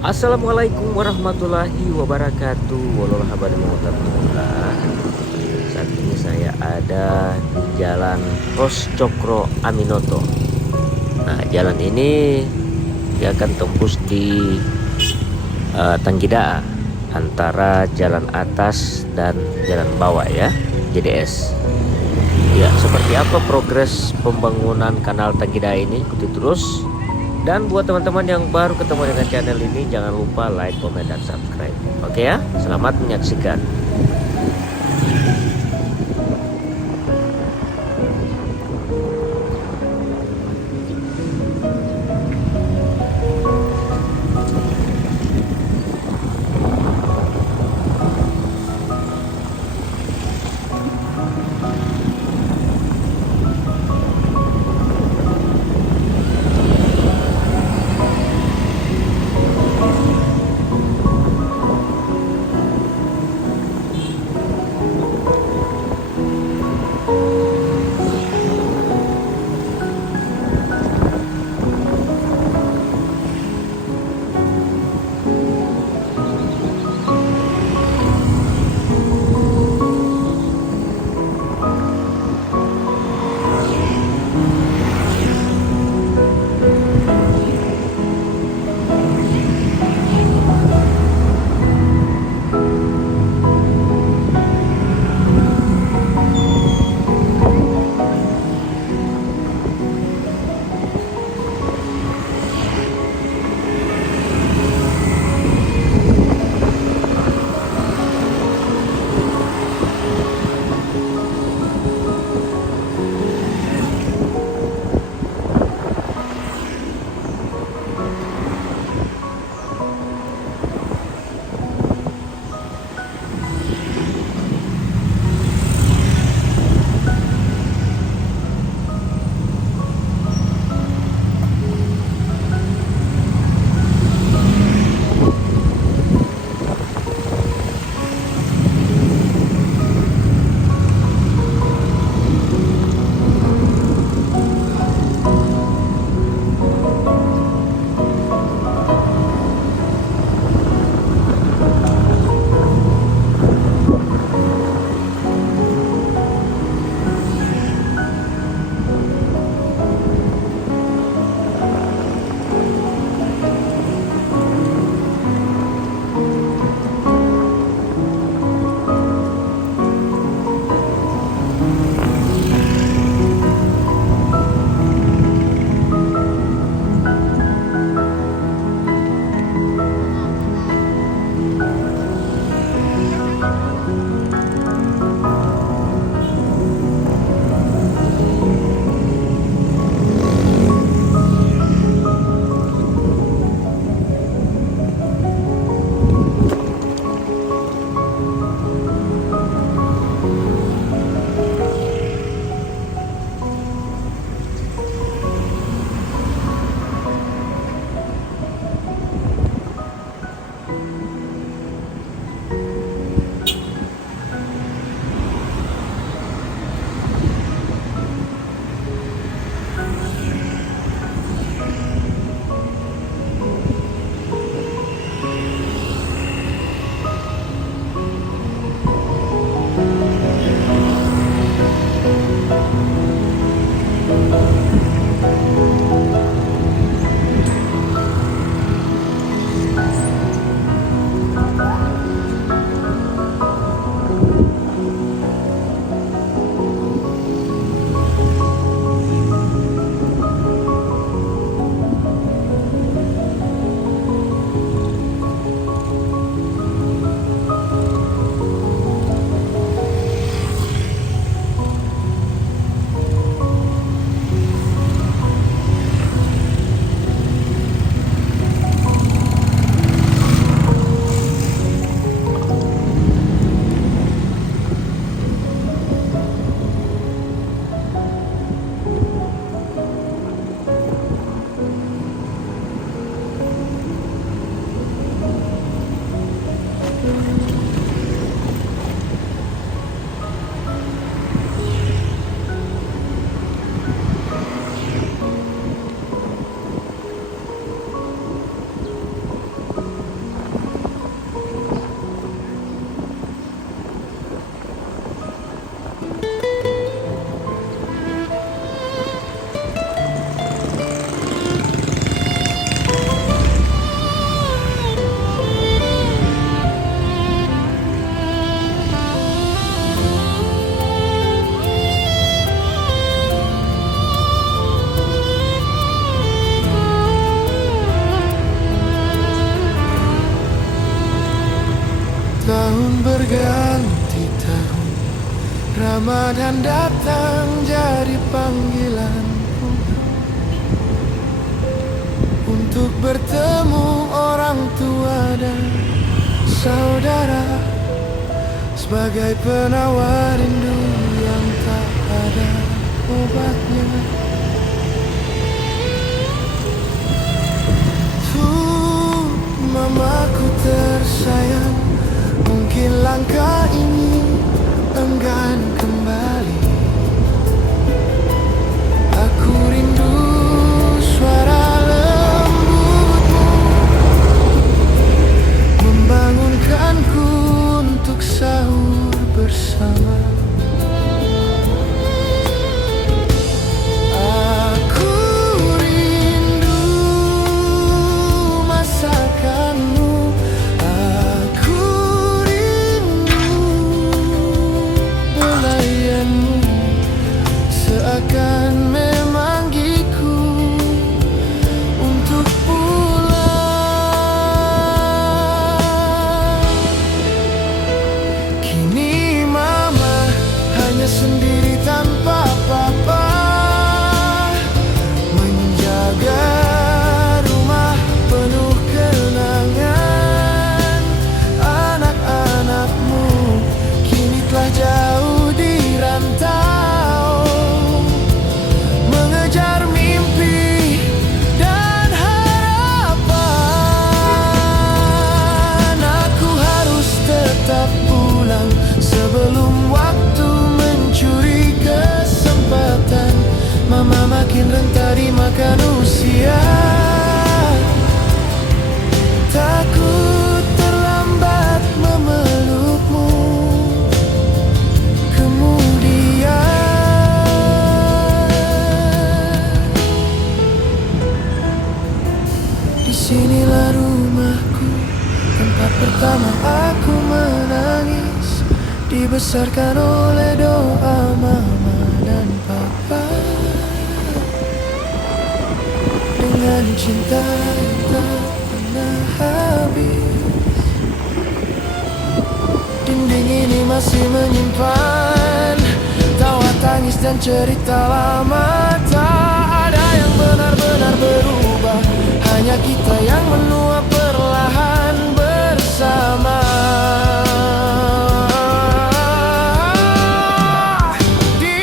Assalamualaikum warahmatullahi wabarakatuh. Wallahualam. Saat ini saya ada di Jalan Pos Cokro Aminoto. Nah, jalan ini dia akan tembus di Tanggidaa, antara jalan atas dan jalan bawah ya, JDS. Ya, seperti apa progres pembangunan kanal Tanggidaa ini? Ikuti terus. Dan buat teman-teman yang baru ketemu dengan channel ini, jangan lupa like, komen, dan subscribe. Oke ya, selamat menyaksikan. Berganti tahun, Ramadan datang jadi panggilanku untuk bertemu orang tua dan saudara, sebagai penawar rindu yang tak ada obatnya. Tuh, mamaku tersayang, mungkin langkah ini enggan kembali. Aku rindu suara lembutmu membangunkanku untuk sahur bersama. Aku rindu masakanmu. Aku rindu belayanmu, seakan memanggilku untuk pulang. Kini mama hanya sendiri tanpa papa, menjaga rumah penuh kenangan. Anak-anakmu kini telah jauh di rantau, mengejar mimpi dan harapan. Aku harus tetap pulang sebelum waktu mencuri kesempatan. Mama makin renta dimakan usia, takut terlambat memelukmu kemudian. Disinilah rumahku, tempat pertama aku menangis, dibesarkan oleh doa mama dan papa, dengan cinta yang tak pernah habis. Dinding ini masih menyimpan tawa tangis dan cerita lama. Tak ada yang benar-benar berubah, hanya kita yang menua perlahan bersama. Di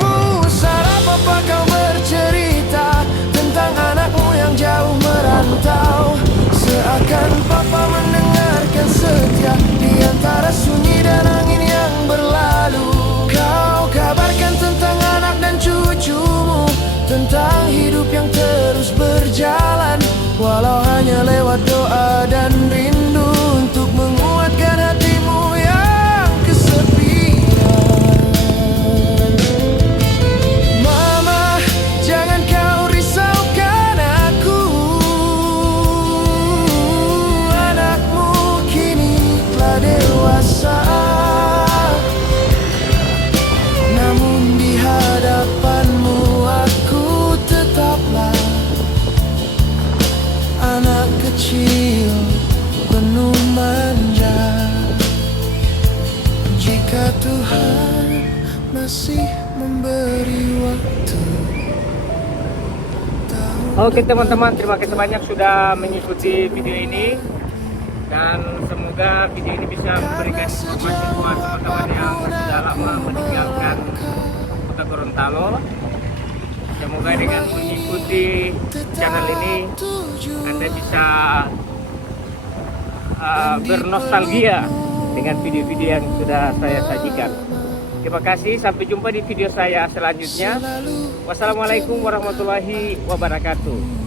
pusara papa kau bercerita tentang anakmu yang jauh merantau, seakan papa mendengarkan setia di antara sunyi dan angin yang berlalu. Kau kabarkan tentang anak dan cucumu, tentang hidup yang terus berjalan, walau hanya lewat doa dan rindu untuk menguatkan hatimu yang kesepian. Mama, jangan kau risaukan aku. Anakmu kini telah dewasa, namun di hadapanmu aku tetaplah anak kecil penuh manja. Jika Tuhan masih memberi waktu. Oke teman-teman, terima kasih banyak sudah mengikuti video ini, dan semoga video ini bisa memberikan informasi buat teman-teman yang sudah lama meninggalkan kota Gorontalo. Semoga dengan mengikuti channel ini Anda bisa bernostalgia dengan video-video yang sudah saya sajikan. Terima kasih, sampai jumpa di video saya selanjutnya. Wassalamualaikum warahmatullahi wabarakatuh.